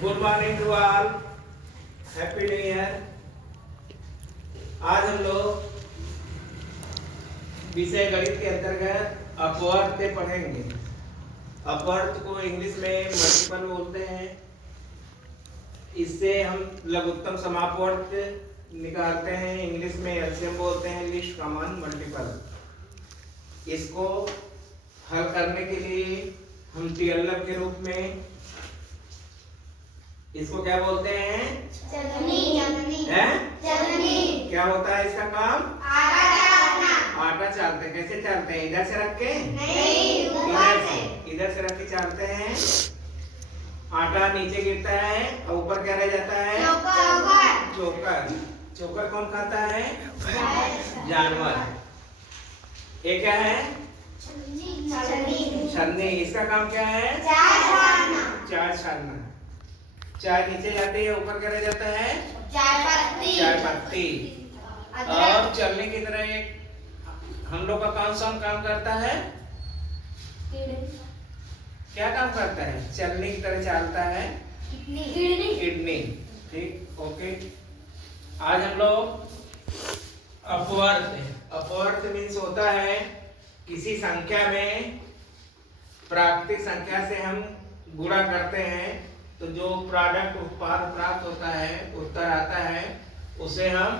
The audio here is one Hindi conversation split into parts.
Good morning to all, happy new year. आज हम लोग विषय गणित के अंतर्गत अपवर्त पढ़ेंगे। अपवर्त को इंग्लिश में मल्टीपल बोलते हैं। इससे हम लघुत्तम समापवर्त निकालते हैं, इंग्लिश में एलसीएम बोलते हैं, लीस्ट कॉमन मल्टीपल। इसको हल करने के लिए हम टीएलएफ के रूप में इसको क्या बोलते हैं? चलनी। क्या होता है इसका काम? आटा चालते। कैसे चालते हैं? इधर से रख के? नहीं, इधर से रख के चालते हैं। आटा नीचे गिरता है और ऊपर क्या रह जाता है? चोकर। चोकर कौन खाता है? जानवर। ये क्या है? छन्नी। इसका काम क्या है? चार छानना। चाय नीचे जाती है, ऊपर क्या रह जाता है? चाय पत्ती। अब चलने की तरह एक हम लोग का कौन सा काम करता है? क्या काम करता है? चलने की तरह चलता है किडनी। ठीक, ओके। आज हम लोग अपवर्त मीन्स होता है किसी संख्या में प्राकृतिक संख्या से हम गुणा करते हैं तो जो प्रोडक्ट उत्पाद प्राप्त होता है, उत्तर आता है, उसे हम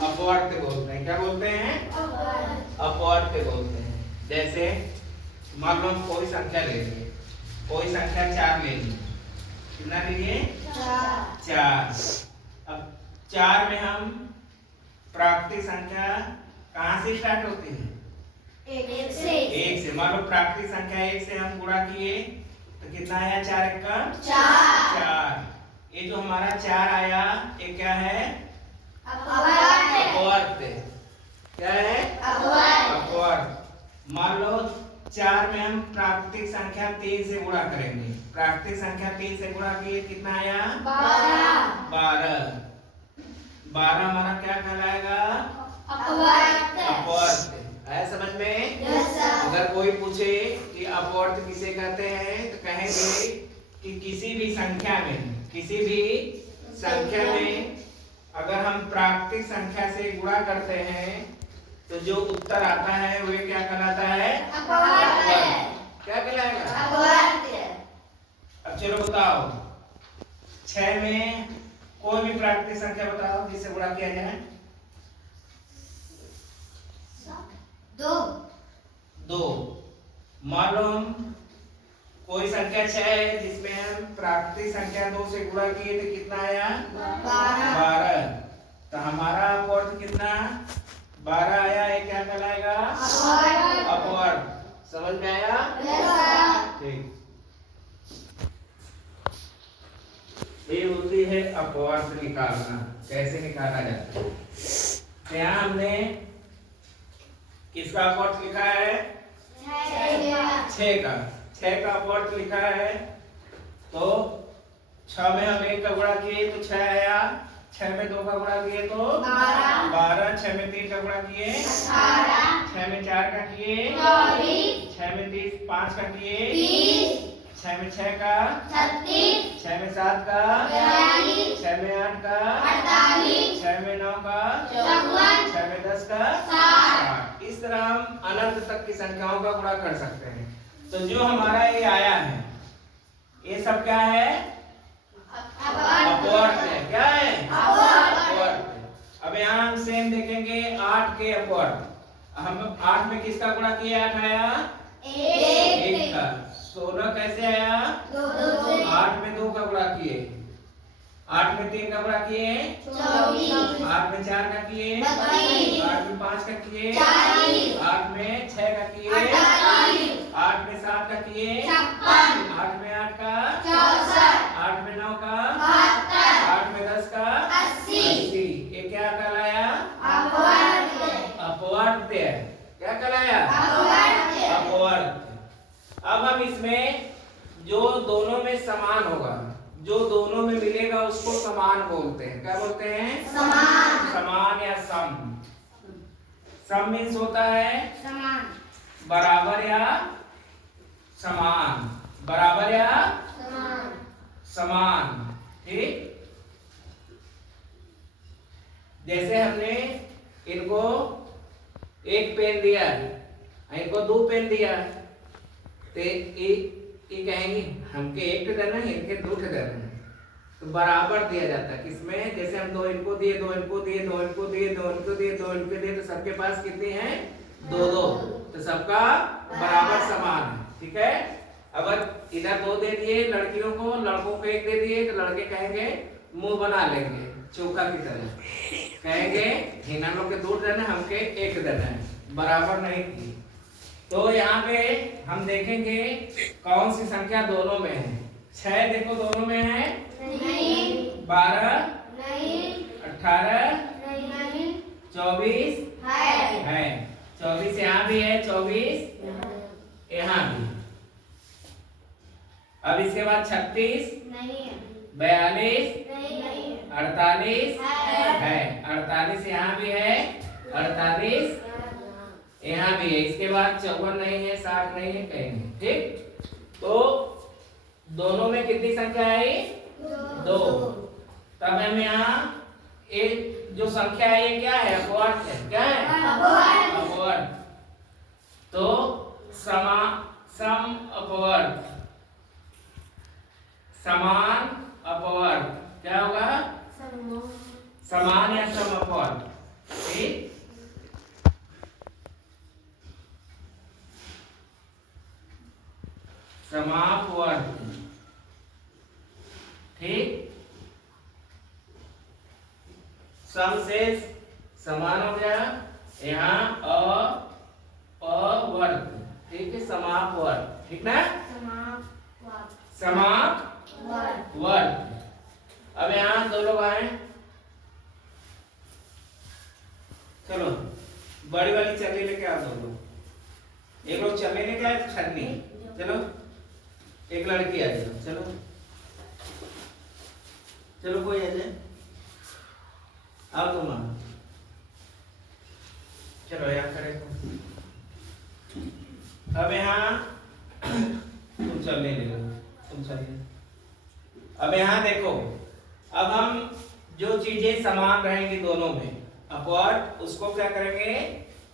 अपवर्त बोलते हैं। क्या बोलते हैं? अपवर्त बोलते हैं। जैसे मान लो हम कोई संख्या ले लिए, कोई संख्या 4 ले ली। कितना लिए? 4। अब 4 में हम प्राकृतिक संख्या कहाँ से स्टार्ट होती है? एक से। मान लो प्राकृतिक संख्या 1 से हम गुणा किए तो कितना आया? 4 का 4। ये जो हमारा 4 आया, ये क्या है? अपवर्त। क्या है? अपवर्त। मान लो 4 में हम प्राकृतिक संख्या 3 से गुणा करेंगे। प्राकृतिक संख्या 3 से गुणा किए, कितना आया? 12। 12 हमारा क्या कहलाएगा? अपवर्त। आया समझ में? अगर कोई पूछे कि अपवर्त किसे कहते हैं तो कहेंगे कि किसी भी संख्या में अगर हम प्राकृतिक संख्या से गुणा करते हैं तो जो उत्तर आता है वह क्या कहलाता है? अपवर्त। क्या कहलाएगा? अब चलो बताओ, 6 में कोई भी प्राकृतिक संख्या बताओ जिससे गुणा किया जाए। 2। मान लो हम कोई संख्या 6 है जिसमें हम प्राकृतिक संख्या 2 से गुणा किए तो कितना आया? 12। तो हमारा अपवर्त कितना? 12 आया। ये क्या कहलाएगा? अपवर्त। समझ में आया? ठीक। ये होती है अपवर्त निकालना। कैसे निकाला जाता है? तो यहाँ हमने किसका अपवर्त लिखा है? 6 का अपवर्त लिखा है। तो 6 में हम 1 का गुणा किए तो 6 आया। 6 में 2 का गुणा किए तो 12। 6 में 3 का गुणा किए 6 में 4 का किए 6 में 5 का किए 6 में 6 का 6 में 7 का 6 में 8 का 6 में 9 का 6 में 10 का 60। इस तरह हम अनंत तक की संख्याओं का गुणा कर सकते हैं। तो जो हमारा ये आया है, ये सब क्या है? अपवर्त है। क्या है? अपवर्त। अब यहाँ हम सेम देखेंगे 8 के अपवर्त। हम 8 में किसका गुणा किया? 8 आया 1 का। 16 कैसे आया? 8 में 2 का गुणा किए, 8 में 3 का गुणा किए 8 में 4 का किए 8 में 5 का किए 8 में 6 का किए 8 में 7 का किए 8 में 8 का 8 में 9 का 8 में 10 का 80। ये क्या कहलाया? अपवर्त। क्या कहलाया? अपवर्त। अब हम इसमें जो दोनों में समान होगा, जो दोनों में मिलेगा उसको समान बोलते हैं। क्या बोलते हैं? समान या सम। सम मीन्स होता है बराबर या समान। बराबर या समान। जैसे हमने इनको एक पेन दिया, इनको 2 पेन दिया, तो ये कहेंगे हमके 1 देना है, इनके 2 देना है, तो बराबर दिया जाता है। किसमें? जैसे हम 2 इनको दिए, 2 इनको दिए, 2 इनको दिए, 2 इनको दिए, 2 इनको दिए, तो सबके पास कितने हैं? 2-2, तो सबका बराबर समान है। ठीक है। अगर इधर 2 दे दिए लड़कियों को, लड़कों को 1 दे दिए, तो लड़के कहेंगे मुंह बना लेंगे चोखा की तरह, कहेंगे हिना लोग के 2 देना, हमके 1 देना है, बराबर नहीं थी। तो यहाँ पे हम देखेंगे कौन सी संख्या दोनों में है। 6 देखो दोनों में है? नहीं। 12 नहीं। 18 नहीं। 24 है। 24 यहाँ भी है, 24 यहाँ भी। अब इसके बाद 36 नहीं, 42 नहीं, 48 है, 48 यहाँ भी है, 48 यहाँ भी है। इसके बाद 54 नहीं है, 60 नहीं है, कहीं नहीं। ठीक। तो दोनों में कितनी संख्या आई? 2। तब हम यहाँ एक जो संख्या है ये क्या है? अपवर्त है। क्या है? अपवर्त। तो सम अपवर्त, समान अपवर्त क्या होगा? समान या सम अपवर्त। ठीक। समापवर्त। ठीक। सम से समान हो गया, यहाँ अवर्त। ठीक है, समापवर्त। ठीक ना? समापवर्त। अब यहाँ 2 लोग आए, चलो बड़ी वाली चलनी लेके आओ 2 लोग। एक लोग चलनी लेके आए, छन्नी। चलो एक लड़की आ जाओ। चलो चलो कोई आ जाए, आओ तुम आओ। चलो यहाँ खड़े हो। अब यहाँ तुम चलने लगे, तुम चलिए। अब यहाँ देखो, अब हम जो चीजें समान रहेंगी दोनों में अपवर्त, उसको क्या करेंगे?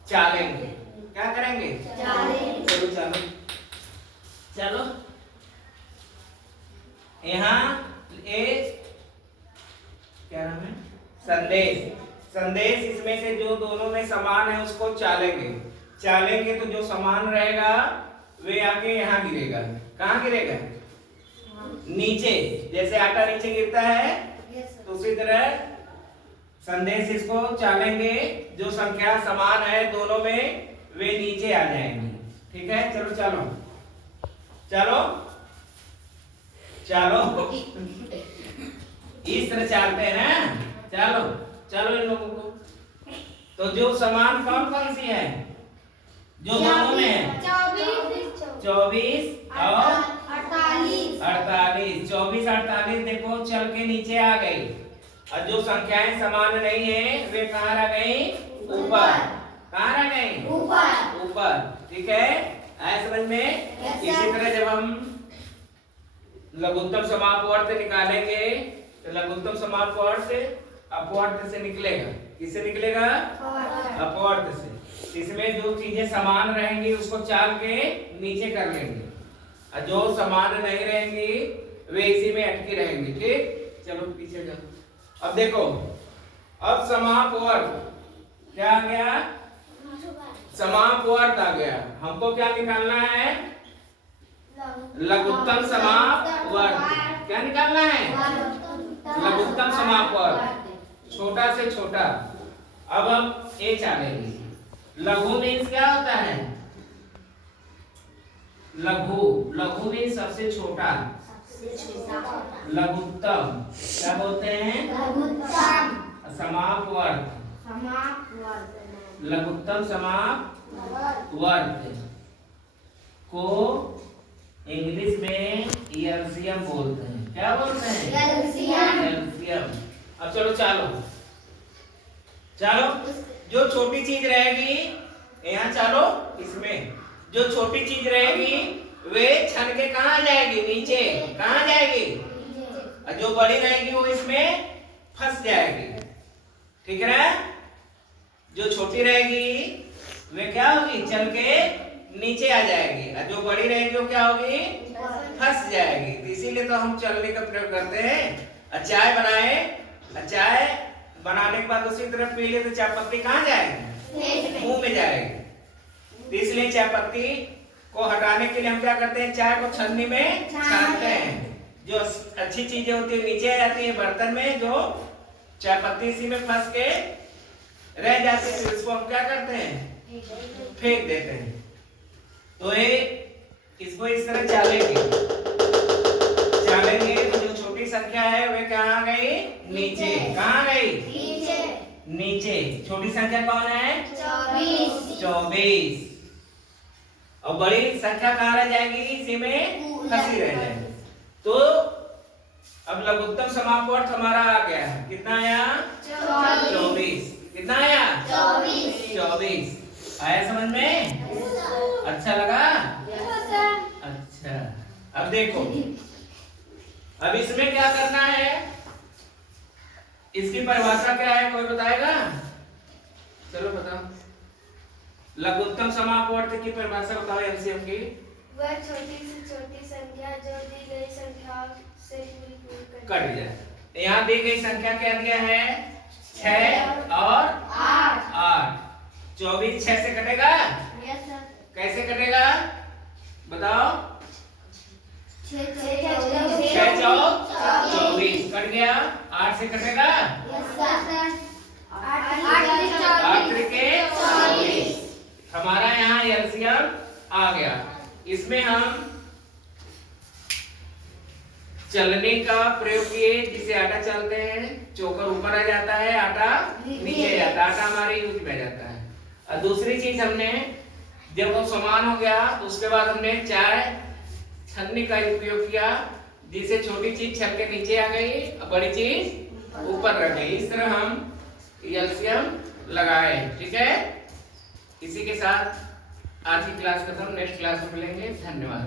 चालेंगे। क्या करेंगे? चालेंगे। चलो चलो चलो। यहाँ क्या नाम है? संदेश। संदेश इसमें से जो दोनों में समान है उसको चालेंगे। चालेंगे तो जो समान रहेगा वे आके यहाँ गिरेगा। कहाँ गिरेगा? नीचे। जैसे आटा नीचे गिरता है, तो उसी तरह संदेश इसको चालेंगे, जो संख्या समान है दोनों में वे नीचे आ जाएंगे। ठीक है। चलो चलो चलो चलो, इस तरह चलते हैं ना। चलो चलो इन लोगों को। तो जो समान कौन कौन सी है? जो दोनों में है? 24 और 48। 24 48 देखो चल के नीचे आ गई। और जो संख्याएं समान नहीं है वे कहाँ रह गई? ऊपर। कहाँ रह गई? ऊपर। ठीक है, आया समझ में? इसी तरह जब हम लघुत्तम समापवर्त निकालेंगे तो लघुत्तम समापवर्त अपवर्त से निकलेगा। किससे निकलेगा? अपवर्त से। इसमें जो चीजें समान रहेंगी उसको चाल के नीचे कर लेंगे, और जो समान नहीं रहेंगी वे इसी में अटकी रहेंगी। ठीक। चलो पीछे जाओ। अब देखो, अब समापवर्त क्या आ गया? समापवर्त आ गया। हमको क्या निकालना है? लघुत्तम समापवर्त। क्या निकालना है? लघुत्तम समापवर्त, छोटा से छोटा। अब हम ए चालेंगे। लघु मीन्स क्या होता है? लघु, लघु मीन्स सबसे छोटा। लघुत्तम क्या बोलते हैं? समापवर्त। लघुत्तम समापवर्त को इंग्लिश में एलसीएम बोलते हैं। क्या बोलते हैं? एलसीएम। अब चलो चलो चलो, जो छोटी चीज रहेगी यहाँ, चलो इसमें जो छोटी चीज रहेगी वे छन के कहाँ जाएगी? नीचे। कहाँ जाएगी? और जो बड़ी रहेगी वो इसमें फंस जाएगी। ठीक है ना? जो छोटी रहेगी वे क्या होगी, चल के नीचे आ जाएगी, और जो बड़ी रहेगी वो क्या होगी, फंस जाएगी। तो इसीलिए तो हम चलने का प्रयोग करते हैं। चाय बनाए, चाय बनाने के बाद दूसरी तरफ पी ले तो चाय पत्ती कहाँ जाएगी, मुंह में जाएगी। तो इसलिए चाय पत्ती को हटाने के लिए हम क्या करते हैं, चाय को छन्नी में छानते हैं। जो अच्छी चीजें होती है नीचे आ जाती है बर्तन में, जो चाय पत्ती इसी में फंस के रह जाती है, इसको हम क्या करते हैं, फेंक देते हैं। तो ये इसको इस तरह चालेंगे तो जो छोटी संख्या है वे कहाँ गई, नीचे। कहाँ गई, नीचे। छोटी संख्या कौन है, 24। और बड़ी संख्या कहाँ रह जाएगी, इसी में फंसी रह जाएगी। तो अब लघुत्तम समापवर्त हमारा आ गया है, कितना आया, 24। कितना आया, 24 आया समझ में? अच्छा लगा? अच्छा, अब देखो, अब इसमें क्या करना है, इसकी परिभाषा क्या है, कोई बताएगा? चलो बताओ, लघुत्तम समापवर्त की परिभाषा बताओ एलसीएम की। वह छोटी से छोटी संख्या जो दी गई संख्या से पूरी कट जाए। यहाँ दी गई संख्या क्या दिया है, 6 और 8। 24 6 से कटेगा, कैसे कटेगा बताओ, 6 चौक 24 कट गया। 8 से कटेगा, 8 त्रिके 24। हमारा यहाँ एलसीएम आ गया। इसमें हम चलने का प्रयोग किए, जिसे आटा चलते हैं, चोकर ऊपर आ जाता है, आटा नीचे जाता है, आटा हमारे यूज में जाता है। और दूसरी चीज हमने, जब वो समान हो गया तो उसके बाद हमने चाय छन्नी का उपयोग किया, जिससे छोटी चीज छल के नीचे आ गई और बड़ी चीज ऊपर रह गई। इस तरह हम एलसीएम लगाए। ठीक है, इसी के साथ आज की क्लास खत्म, नेक्स्ट क्लास में मिलेंगे। धन्यवाद।